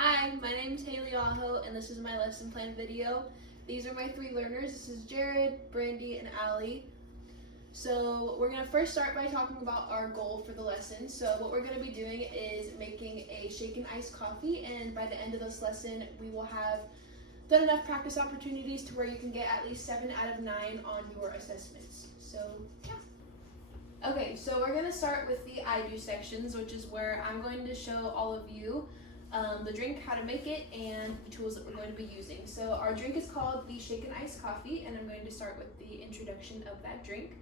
Hi, my name is Haley Aho, and this is my lesson plan video. These are my three learners. This is Jared, Brandy, and Allie. So we're going to first start by talking about our goal for the lesson. So what we're going to be doing is making a shaken iced coffee, and by the end of this lesson, we will have done enough practice opportunities to where you can get at least 7 out of 9 on your assessments. So yeah. Okay, so we're going to start with the I do sections, which is where I'm going to show all of you the drink, how to make it, and the tools that we're going to be using. So our drink is called the Shaken Iced Coffee, and I'm going to start with the introduction of that drink.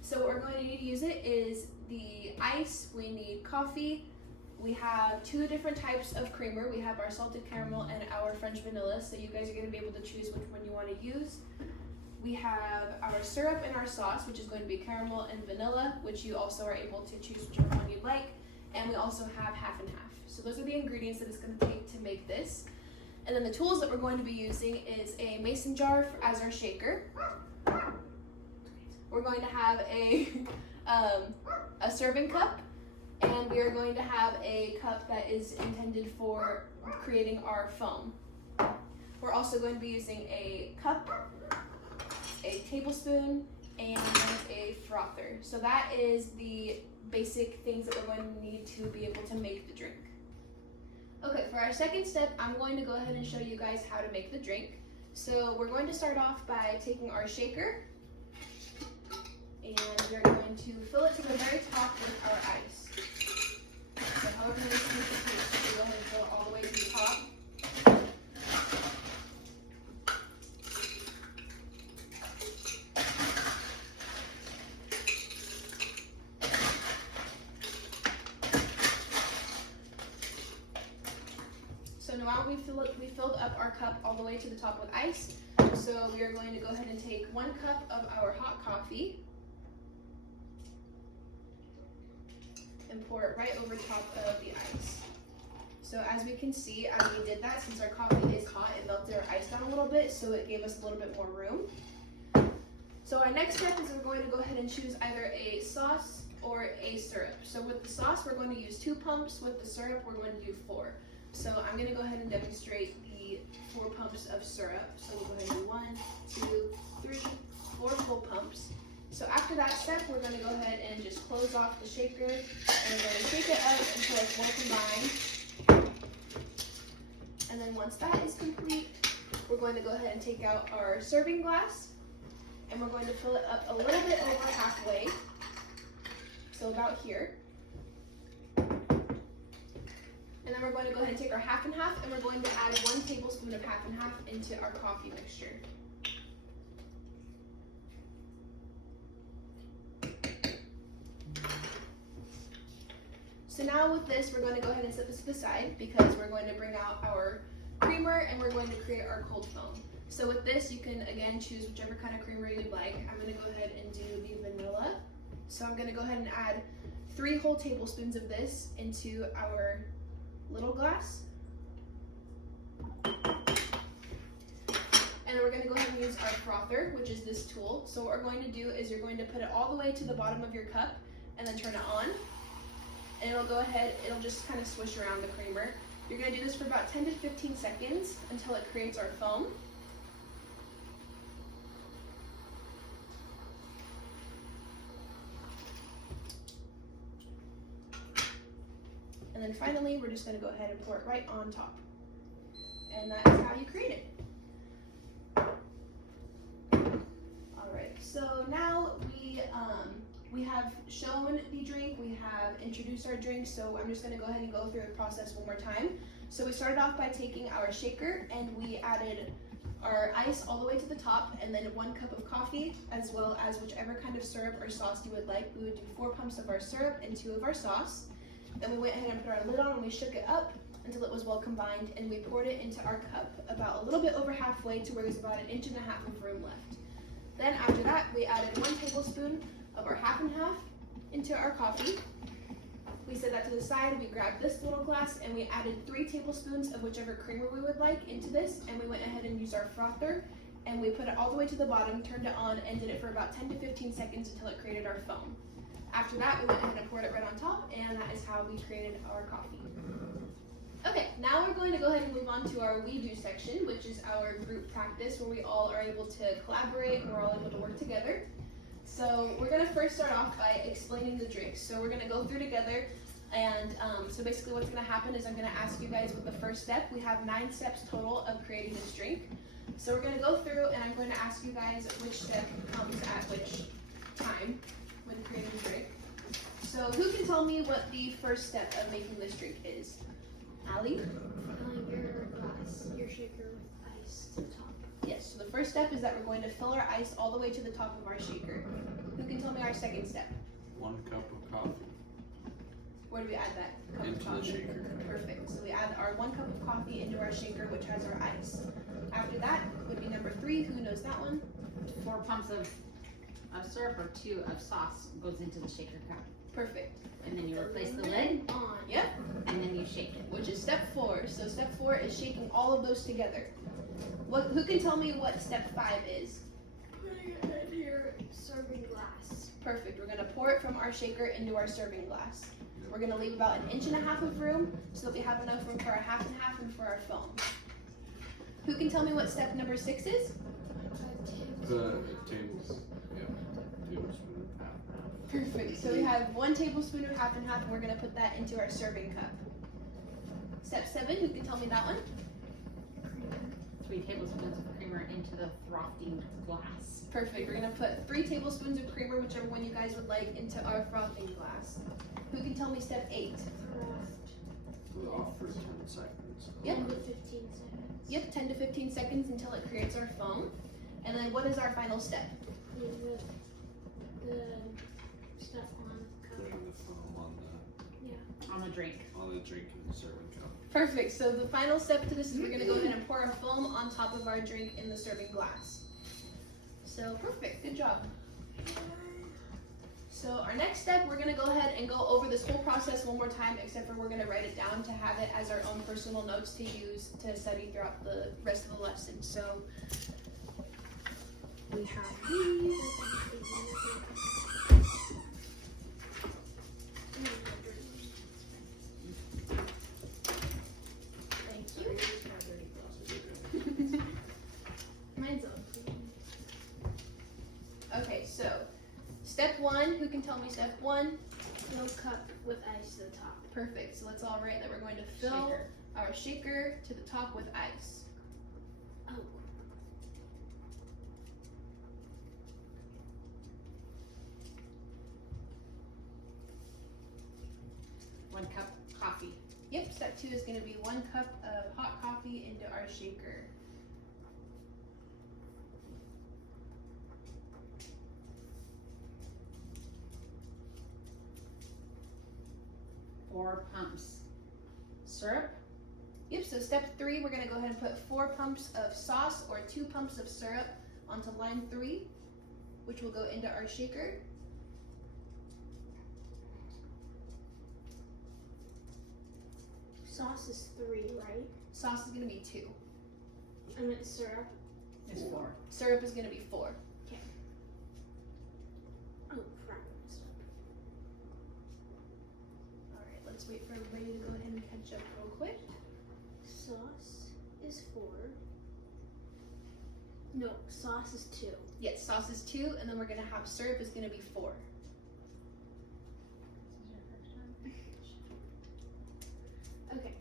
So what we're going to need to use it is the ice, we need coffee, we have 2 different types of creamer. We have our salted caramel and our French vanilla, so you guys are going to be able to choose which one you want to use. We have our syrup and our sauce, which is going to be caramel and vanilla, which you also are able to choose whichever one you'd like. And we also have half and half. So those are the ingredients that it's going to take to make this. And then the tools that we're going to be using is a mason jar as our shaker. We're going to have a serving cup, and we are going to have a cup that is intended for creating our foam. We're also going to be using a cup, a tablespoon, and a frother. So that is the basic things that we're going to need to be able to make the drink. Okay, for our second step, I'm going to go ahead and show you guys how to make the drink. So we're going to start off by taking our shaker, and we're going to fill it to the very top with our ice. So however many scoops it takes, so go ahead and fill it all the way to the top. So now we filled up our cup all the way to the top with ice. So we are going to go ahead and take 1 cup of our hot coffee and pour it right over top of the ice. So as we can see, as we did that, since our coffee is hot, it melted our ice down a little bit, so it gave us a little bit more room. So our next step is we're going to go ahead and choose either a sauce or a syrup. So with the sauce, we're going to use 2 pumps. With the syrup, we're going to do 4. So I'm going to go ahead and demonstrate the 4 pumps of syrup. So we'll go ahead and do 1, 2, 3, 4 full pumps. So after that step, we're going to go ahead and just close off the shaker, and we're going to shake it up until it's well combined. And then once that is complete, we're going to go ahead and take out our serving glass, and we're going to fill it up a little bit over halfway, so about here. And then we're going to go ahead and take our half and half, and we're going to add 1 tablespoon of half and half into our coffee mixture. So now with this, we're going to go ahead and set this to the side because we're going to bring out our creamer and we're going to create our cold foam. So with this, you can again choose whichever kind of creamer you'd like. I'm going to go ahead and do the vanilla. So I'm going to go ahead and add 3 whole tablespoons of this into our little glass. And then we're going to go ahead and use our frother, which is this tool. So what we're going to do is you're going to put it all the way to the bottom of your cup and then turn it on. And it'll just kind of swish around the creamer. You're going to do this for about 10 to 15 seconds until it creates our foam. And then finally, we're just going to go ahead and pour it right on top. And that is how you create it. Alright, so now we have shown the drink, we have introduced our drink, so I'm just going to go ahead and go through the process one more time. So we started off by taking our shaker and we added our ice all the way to the top, and then 1 cup of coffee, as well as whichever kind of syrup or sauce you would like. We would do 4 pumps of our syrup and 2 of our sauce. Then we went ahead and put our lid on and we shook it up until it was well combined, and we poured it into our cup about a little bit over halfway to where there's about 1.5 inches of room left. Then after that, we added 1 tablespoon of our half and half into our coffee. We set that to the side, we grabbed this little glass, and we added 3 tablespoons of whichever creamer we would like into this, and we went ahead and used our frother, and we put it all the way to the bottom, turned it on, and did it for about 10 to 15 seconds until it created our foam. After that, we went ahead and poured it right on top, and that is how we created our coffee. Okay, now we're going to go ahead and move on to our we do section, which is our group practice where we all are able to collaborate and we're all able to work together. So we're going to first start off by explaining the drinks. So we're going to go through together, and so basically what's going to happen is I'm going to ask you guys what the first step. We have 9 steps total of creating this drink. So we're going to go through and I'm going to ask you guys which step comes at which time when creating the drink. So who can tell me what the first step of making this drink is? Allie? Your glass, your shaker with ice to the top. Yes, so the first step is that we're going to fill our ice all the way to the top of our shaker. Who can tell me our second step? 1 cup of coffee Where do we add that cup into of the coffee? shaker. Perfect. So we add our 1 cup of coffee into our shaker, which has our ice. After that would be number 3. Who knows that one? 4 pumps of syrup or 2 of sauce goes into the shaker cup. Perfect. And then you replace the lid, On. Yep, and then you shake it. which is step 4. So step 4 is shaking all of those together. Who can tell me what step 5 is? Putting it in your serving glass. Perfect. We're going to pour it from our shaker into our serving glass. We're going to leave about 1.5 inches of room so that we have enough room for our half and half and for our foam. Who can tell me what step number 6 is? Tablespoon, half and half. Perfect. So we have 1 tablespoon of half and half, and we're going to put that into our serving cup. Step 7, who can tell me that one? 3 tablespoons of creamer into the frothed glass. Perfect. We're going to put 3 tablespoons of creamer, whichever one you guys would like, into our frothing glass. Who can tell me step 8? Put it off for 10 seconds. Yep. 10 to 15 seconds. Yep, 10 to 15 seconds until it creates our foam. And then what is our final step? Put the stuff on the cup. Putting the foam On a drink. on the drink in the serving cup. Perfect. So the final step to this is we're going to go ahead and pour our foam on top of our drink in the serving glass. So perfect. Good job. So our next step, we're going to go ahead and go over this whole process one more time, except for we're going to write it down to have it as our own personal notes to use to study throughout the rest of the lesson. So we have these. Thank you. Mine's on. Okay, so step 1, who can tell me step 1? Fill cup with ice to the top. Perfect. So let's all write that we're going to fill Shaker. our shaker to the top with ice. Oh. One cup coffee. Yep, step 2 is going to be 1 cup of hot coffee into our shaker. Four pumps syrup. Yep, so step 3, we're going to go ahead and put 4 pumps of sauce or 2 pumps of syrup onto line 3, which will go into our shaker. Sauce is 3, right? Sauce is going to be 2. I meant syrup. Is 4. Syrup is going to be 4. Oh, crap. I messed up. Alright, let's wait for everybody to go ahead and catch up real quick. Sauce is 4. No, sauce is 2. Yes, sauce is 2, and then we're going to have syrup is going to be 4. Okay.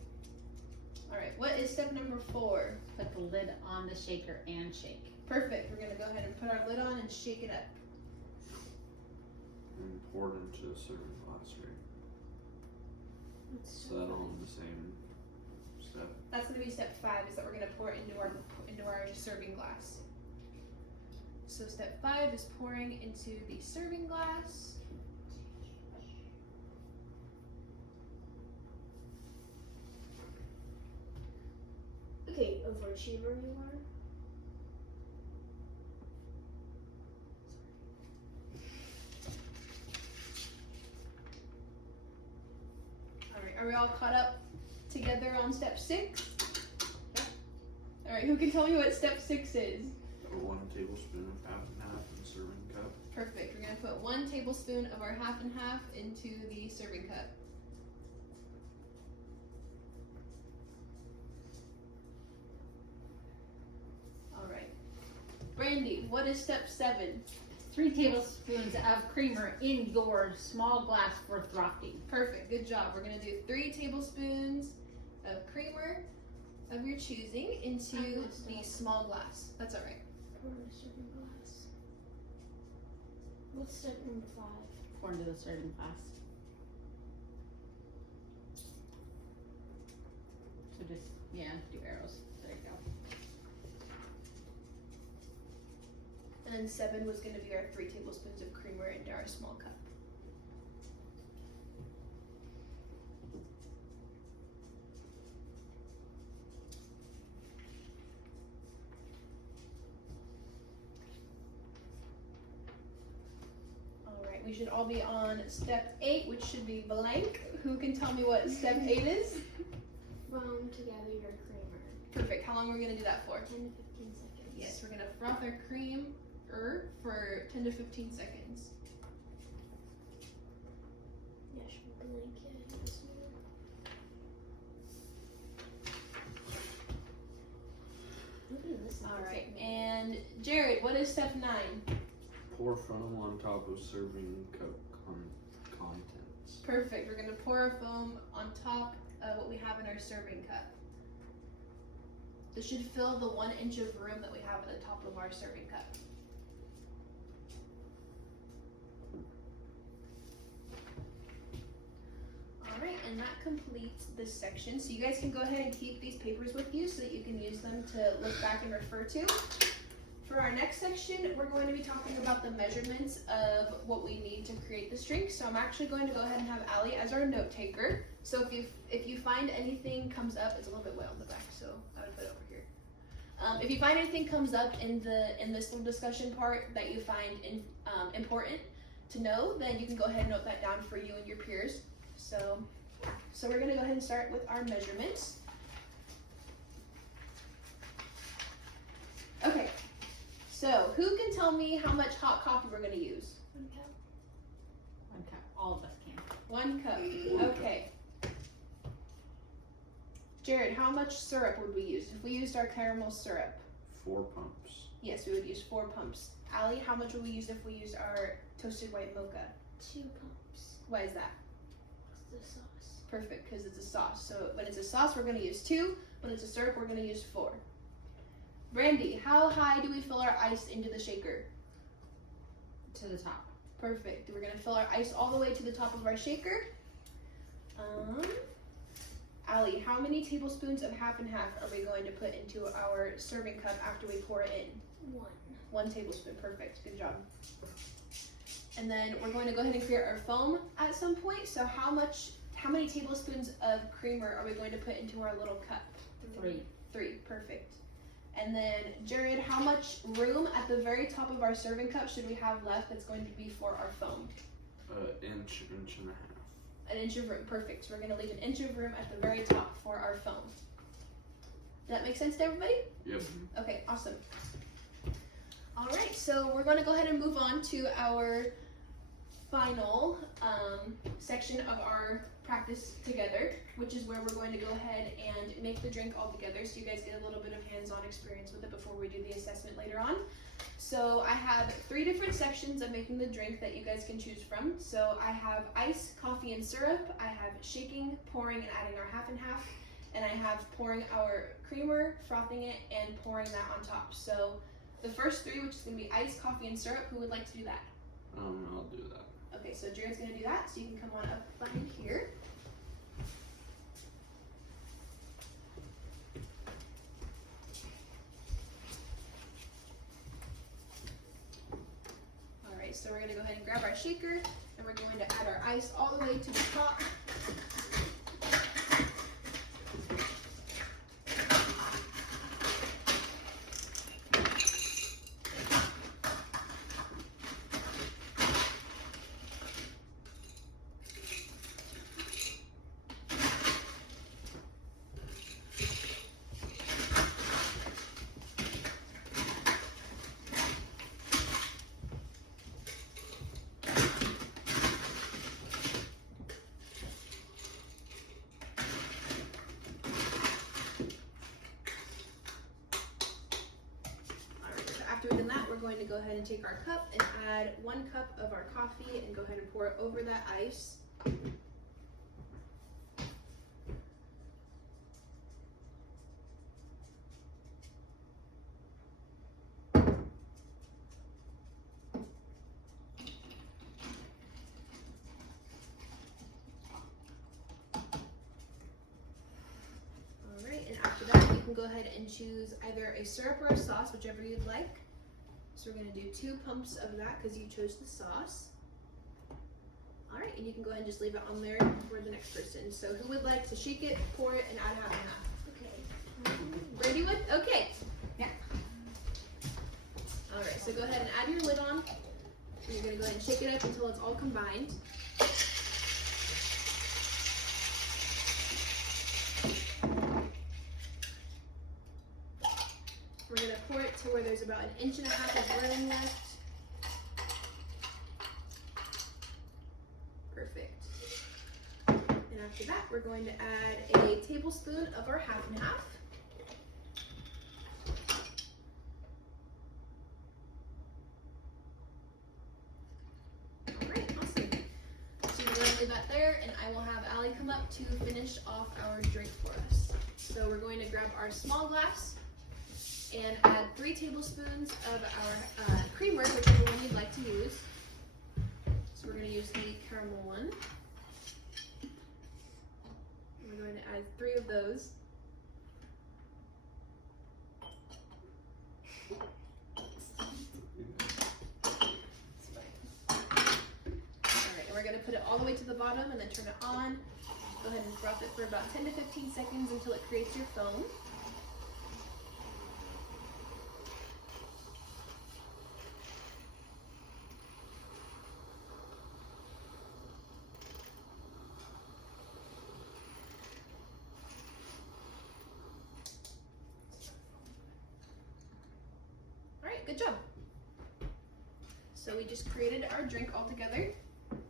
Alright, what is step number 4? Put the lid on the shaker and shake. Perfect. We're going to go ahead and put our lid on and shake it up. And pour it into a serving glass, right? It's So that all in the same step. That's going to be step 5, is that we're going to pour it into our serving glass. So step 5 is pouring into the serving glass. Okay, overachiever you are. Alright, are we all caught up together on step 6? Alright, who can tell me what step 6 is? Put 1 tablespoon of half and half in the serving cup. Perfect. We're going to put 1 tablespoon of our half and half into the serving cup. what is step 7? 3 tablespoons of creamer in your small glass for frosting. Perfect, good job. We're gonna do 3 tablespoons of creamer of your choosing into the small glass. That's alright. Pour in a serving glass. What's step number 5? Pour into the serving glass. So just, yeah, do arrows. There you go. And then 7 was gonna be our 3 tablespoons of creamer into our small cup. Alright, we should all be on step 8, which should be blank. Who can tell me what step 8 is? Foam together your creamer. Perfect. How long are we gonna do that for? 10 to 15 seconds. Yes, we're gonna froth our cream for 10 to 15 seconds. Yeah, should be blank. Yeah, this one. Look at this. Alright, and Jared, what is step 9? Pour foam on top of serving cup contents. Perfect. We're gonna pour our foam on top of what we have in our serving cup. This should fill the 1 inch of room that we have at the top of our serving cup. Alright, and that completes this section. So you guys can go ahead and keep these papers with you so that you can use them to look back and refer to. For our next section, we're going to be talking about the measurements of what we need to create this drink. So I'm actually going to go ahead and have Allie as our note taker. So if you find anything comes up, it's a little bit wet on the back, so I would put it over here. If you find anything comes up in this little discussion part that you find important to know, then you can go ahead and note that down for you and your peers. So we're going to go ahead and start with our measurements. Okay. So, who can tell me how much hot coffee we're going to use? 1 cup. 1 cup. All of us can. 1 cup. Okay. Jared, how much syrup would we use if we used our caramel syrup? 4 pumps. Yes, we would use 4 pumps. Allie, how much would we use if we used our toasted white mocha? 2 pumps. Why is that? What's the sauce? Perfect, because it's a sauce. So, when it's a sauce, we're going to use 2. When it's a syrup, we're going to use 4. Brandy, how high do we fill our ice into the shaker? To the top. Perfect. We're going to fill our ice all the way to the top of our shaker. Allie, how many tablespoons of half and half are we going to put into our serving cup after we pour it in? 1. 1 tablespoon. Perfect. Good job. And then we're going to go ahead and create our foam at some point. So how many tablespoons of creamer are we going to put into our little cup? 3. 3. Perfect. And then, Jared, how much room at the very top of our serving cup should we have left that's going to be for our foam? Inch and a half. 1 inch of room. Perfect. So we're going to leave 1 inch of room at the very top for our foam. Does that make sense to everybody? Yep. Okay, awesome. All right, so we're going to go ahead and move on to our final section of our practice together, which is where we're going to go ahead and make the drink all together so you guys get a little bit of hands-on experience with it before we do the assessment later on. So I have 3 different sections of making the drink that you guys can choose from. So I have ice, coffee, and syrup. I have shaking, pouring, and adding our half and half. And I have pouring our creamer, frothing it, and pouring that on top. So the first 3, which is going to be ice, coffee, and syrup, who would like to do that? I'll do that. Okay, so Jared's going to do that, so you can come on up behind here. Alright, so we're going to go ahead and grab our shaker, and we're going to add our ice all the way to the top. going to go ahead and take our cup and add 1 cup of our coffee and go ahead and pour it over that ice. Alright, and after that you can go ahead and choose either a syrup or a sauce, whichever you'd like. So we're going to do 2 pumps of that because you chose the sauce. Alright, and you can go ahead and just leave it on there for the next person. So who would like to shake it, pour it, and add half and half? Okay. Brandy would? Okay. Yeah. Alright, so go ahead and add your lid on. And you're going to go ahead and shake it up until it's all combined. We're going to pour it to where there's about 1.5 inches of room left. Perfect. And after that, we're going to add a tablespoon of our half and half. Alright, awesome. So we're going to leave that there, and I will have Allie come up to finish off our drink for us. So we're going to grab our small glass and add 3 tablespoons of our creamer, whichever one you'd like to use. So we're going to use the caramel one. We're going to add 3 of those. Alright, and we're going to put it all the way to the bottom and then turn it on. Go ahead and froth it for about 10 to 15 seconds until it creates your foam. Alright, good job. So we just created our drink all together.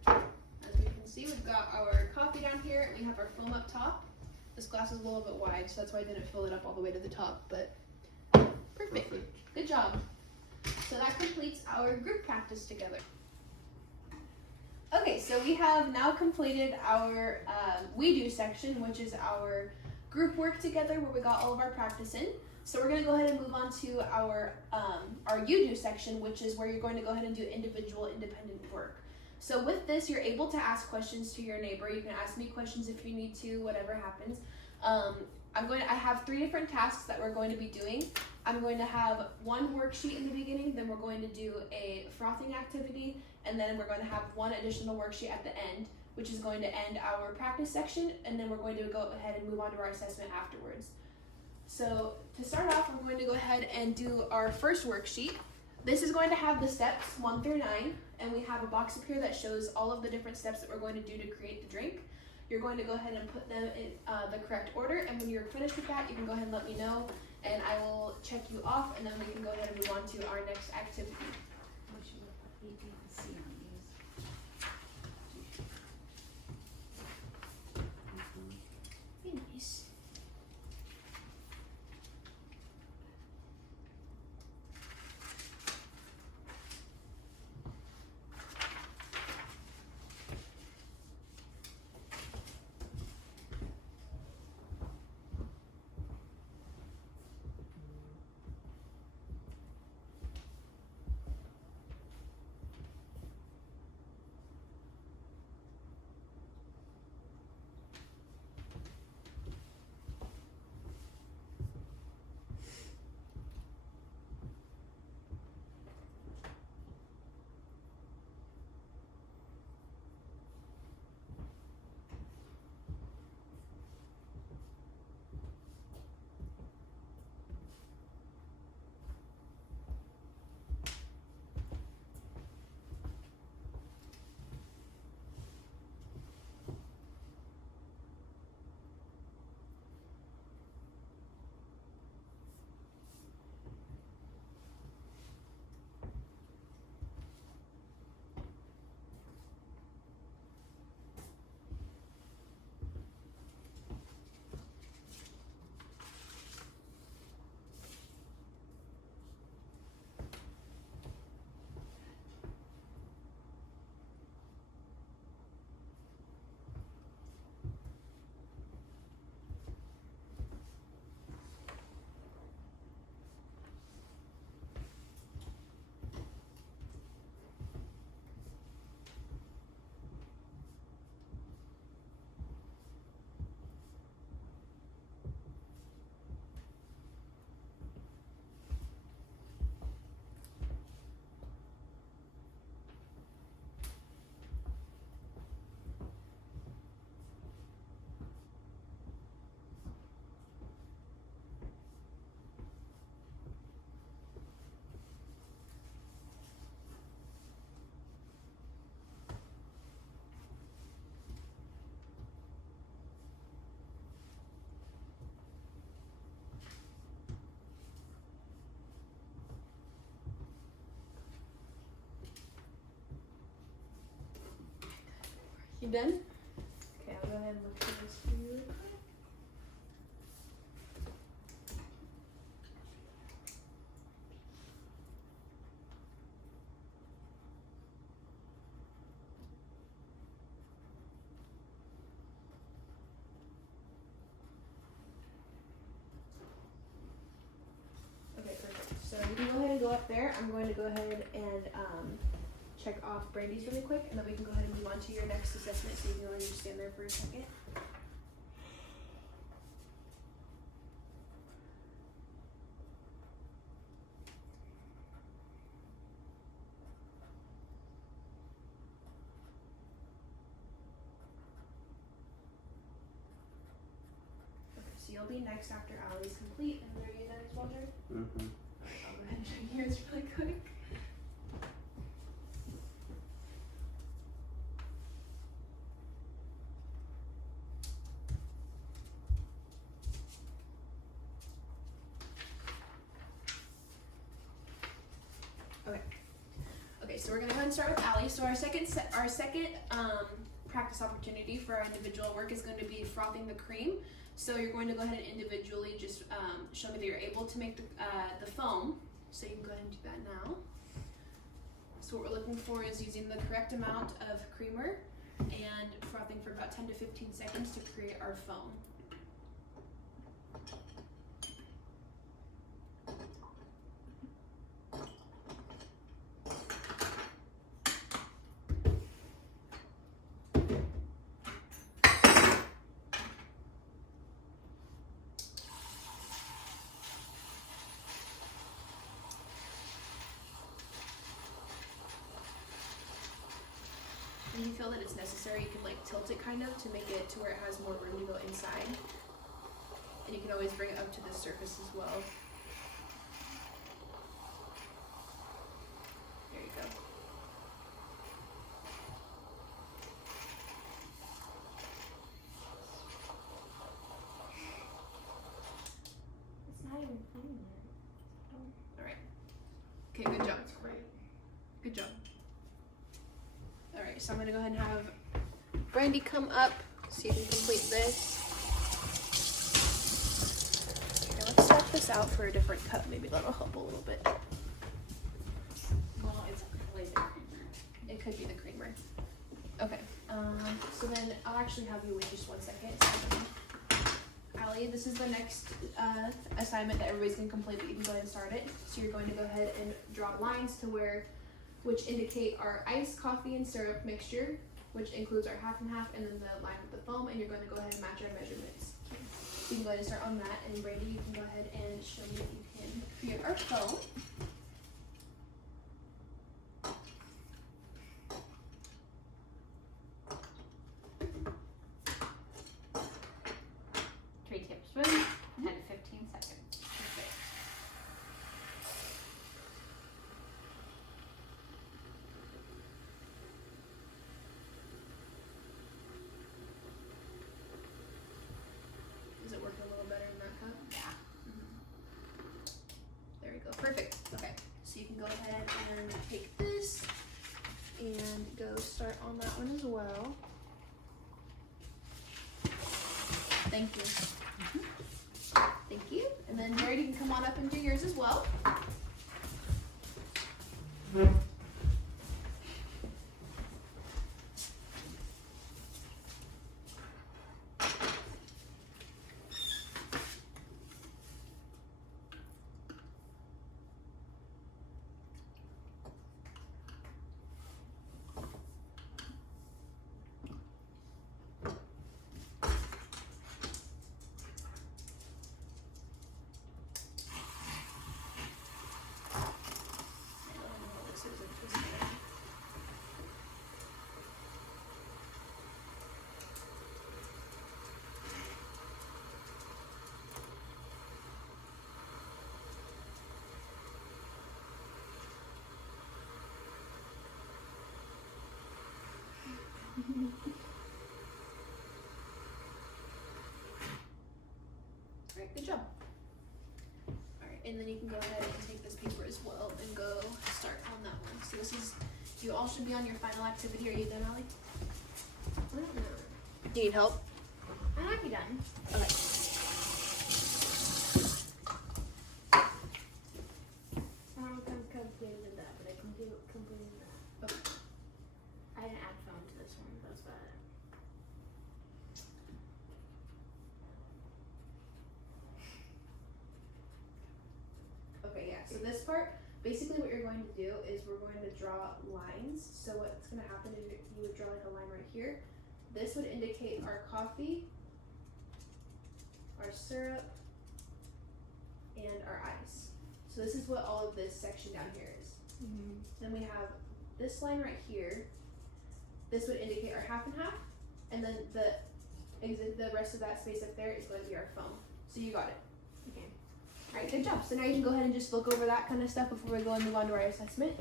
As we can see, we've got our coffee down here and we have our foam up top. This glass is a little bit wide, so that's why I didn't fill it up all the way to the top, but perfect. Good job. So that completes our group practice together. Okay, so we have now completed our We Do section, which is our group work together where we got all of our practice in. So we're going to go ahead and move on to our You Do section, which is where you're going to go ahead and do individual independent work. So with this, you're able to ask questions to your neighbor. You can ask me questions if you need to, whatever happens. I have 3 different tasks that we're going to be doing. I'm going to have 1 worksheet in the beginning, then we're going to do a frothing activity, and then we're going to have 1 additional worksheet at the end, which is going to end our practice section, and then we're going to go ahead and move on to our assessment afterwards. So to start off, we're going to go ahead and do our first worksheet. This is going to have the steps 1 through 9, and we have a box up here that shows all of the different steps that we're going to do to create the drink. You're going to go ahead and put them in the correct order, and when you're finished with that, you can go ahead and let me know, and I will check you off, and then we can go ahead and move on to our next activity. Be nice. You done? Okay, I'll go ahead and look through this for you really quick. Okay, perfect. So you can go ahead and go up there. I'm going to go ahead and check off Brandy's really quick, and then we can go ahead and move on to your next assessment. So you can go ahead and just stand there for a second. Okay, so you'll be next after Allie's complete. And are you done as well, Jared? Mm-hmm. I'll go ahead and check yours really quick. Okay, so we're gonna go ahead and start with Allie. So our second practice opportunity for our individual work is going to be frothing the cream. So you're going to go ahead and individually just show me that you're able to make the foam. So you can go ahead and do that now. So what we're looking for is using the correct amount of creamer and frothing for about 10 to 15 seconds to create our foam. When you feel that it's necessary, you can like tilt it kind of to make it to where it has more room to go inside. And you can always bring it up to the surface as well. There you go. It's not even clean yet. Alright. Okay, good job. That's great. Good job. Alright, so I'm gonna go ahead and have Brandy come up so you can complete this. Okay, let's swap this out for a different cup. Maybe that'll help a little bit. Well, it's probably the creamer. It could be the creamer. Okay, so then I'll actually have you wait just 1 second. Allie, this is the next assignment that everybody's gonna complete, but you can go ahead and start it. So you're going to go ahead and draw lines to which indicate our ice, coffee, and syrup mixture, which includes our half and half, and then the line with the foam, and you're going to go ahead and match our measurements. So you can go ahead and start on that, and Brady, you can go ahead and show me that you can create our foam. Three tablespoons, 10 to 15 seconds. Does it work a little better in that cup? Yeah. There we go. Perfect. Okay. So you can go ahead and take this and go start on that one as well. Thank you. Thank you. And then Jared, you can come on up and do yours as well. Alright, good job. Alright, and then you can go ahead and take this paper as well and go start on that one. So this is, you all should be on your final activity. Are you done, Allie? Do you need help? I might be done. Okay. I'm completed that, but I completed that. Okay. I didn't add phone to this one. That's about it. Okay, yeah. So this part, basically what you're going to do is we're going to draw lines. So what's going to happen is you would draw like a line right here. This would indicate our coffee, our syrup, and our ice. So this is what all of this section down here is. Then we have this line right here. This would indicate our half and half, and then the rest of that space up there is going to be our foam. So you got it. Okay. All right, good job. So now you can go ahead and just look over that kind of stuff before we go and move on to our assessment.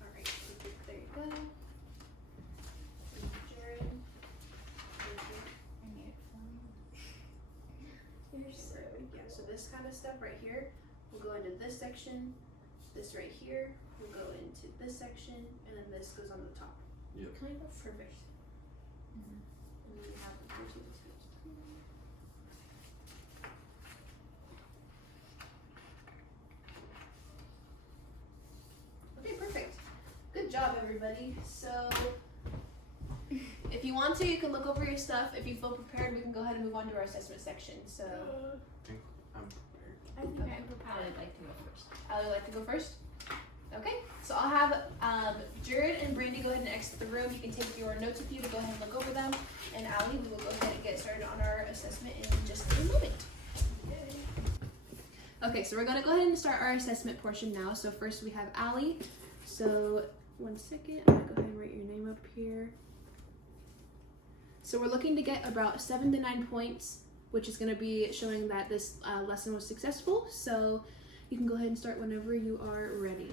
All right, perfect. There you go. Jared. You're so Yeah, so this kind of stuff right here will go into this section. This right here will go into this section, and then this goes on the top. kind of perfect. And then we have the first of the steps. Okay, perfect. Good job, everybody. So, if you want to, you can look over your stuff. If you feel prepared, we can go ahead and move on to our assessment section. So, I'm prepared. I think Okay. I'm I prepared. would like to go first. Allie would like to go first? Okay, so I'll have Jared and Brandy go ahead and exit the room. You can take your notes with you to go ahead and look over them. And Allie, we will go ahead and get started on our assessment in just a moment. Okay, so we're gonna go ahead and start our assessment portion now. So first we have Allie. So 1 second, I'm gonna go ahead and write your name up here. So we're looking to get about 7 to 9 points, which is gonna be showing that this lesson was successful. So you can go ahead and start whenever you are ready.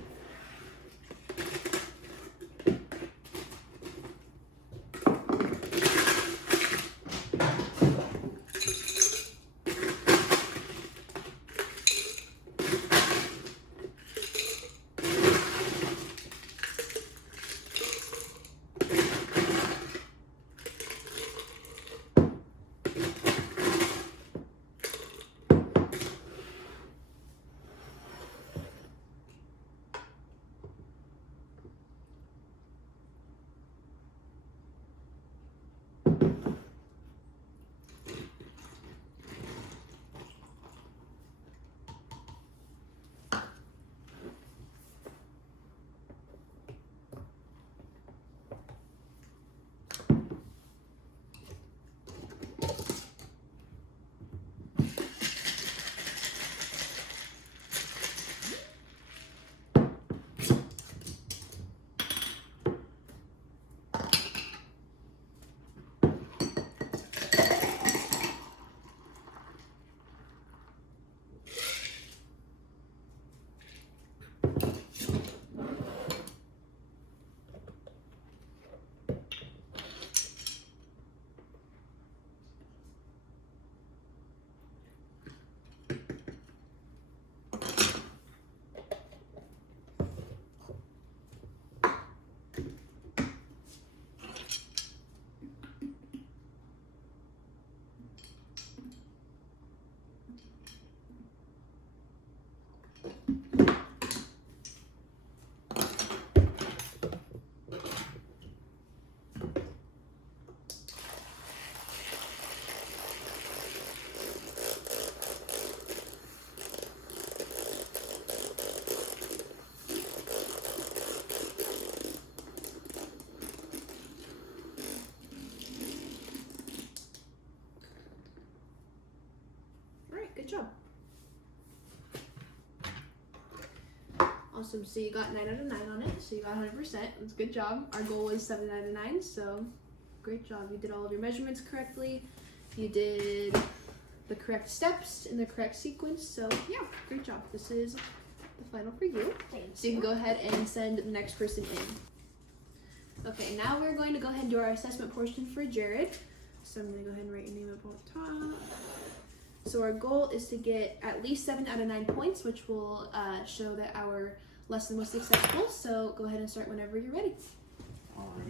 Good job. Awesome. So you got 9 out of 9 on it. So you got 100%. That's a good job. Our goal was 7 out of 9. So great job. You did all of your measurements correctly. You did the correct steps in the correct sequence. So yeah, great job. This is the final for you. Thanks. So you can go ahead and send the next person in. Okay, now we're going to go ahead and do our assessment portion for Jared. So I'm going to go ahead and write your name up on top. So our goal is to get at least 7 out of 9 points, which will show that our lesson was successful. So go ahead and start whenever you're ready. Alright.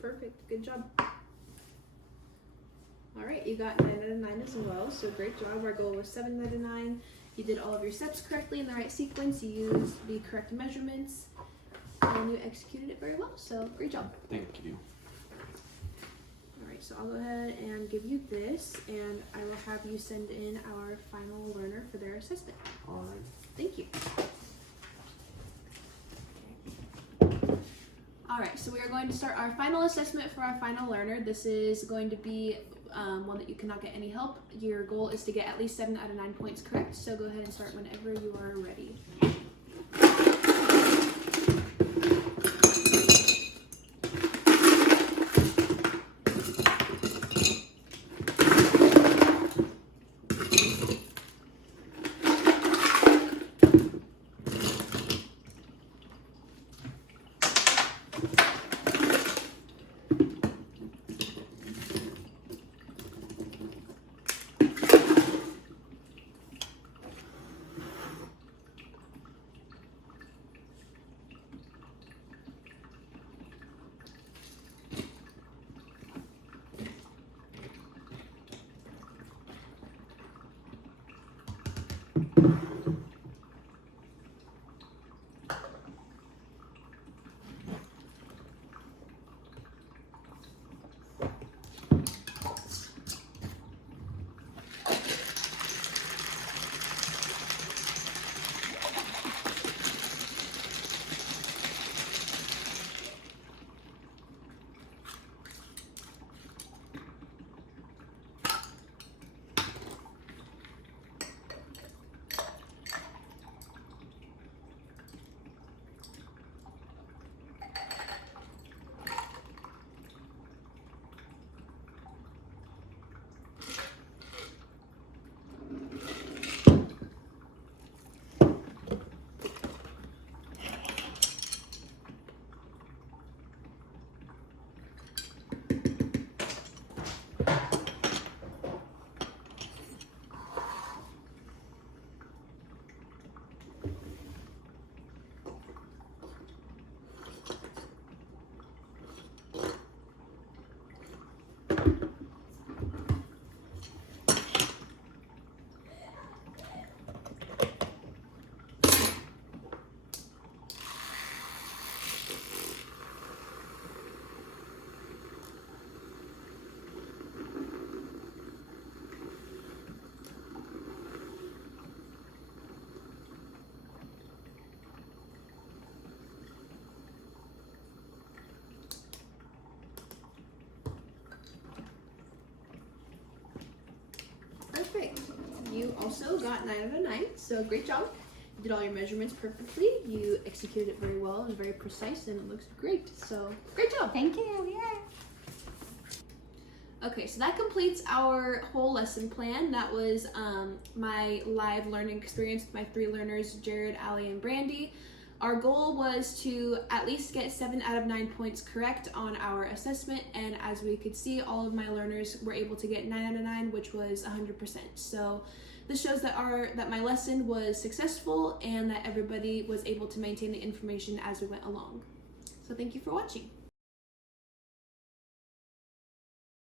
Perfect. Good job. All right, you got 9 out of 9 as well, so great job. Our goal was 7 out of 9. You did all of your steps correctly in the right sequence. You used the correct measurements, and you executed it very well, so great job. Thank you. All right, so I'll go ahead and give you this, and I will have you send in our final learner for their assessment. Alright. Thank you. All right, so we are going to start our final assessment for our final learner. This is going to be one that you cannot get any help. Your goal is to get at least 7 out of 9 points correct, so go ahead and start whenever you are ready. Perfect. You also got 9 out of 9, so great job. You did all your measurements perfectly. You executed it very well. It was very precise and it looks great. So great job. Thank you. Yay. Okay, so that completes our whole lesson plan. That was my live learning experience with my 3 learners, Jared, Allie, and Brandy. Our goal was to at least get 7 out of 9 points correct on our assessment, and as we could see, all of my learners were able to get 9 out of 9, which was 100%. So this shows that my lesson was successful and that everybody was able to maintain the information as we went along. So thank you for watching.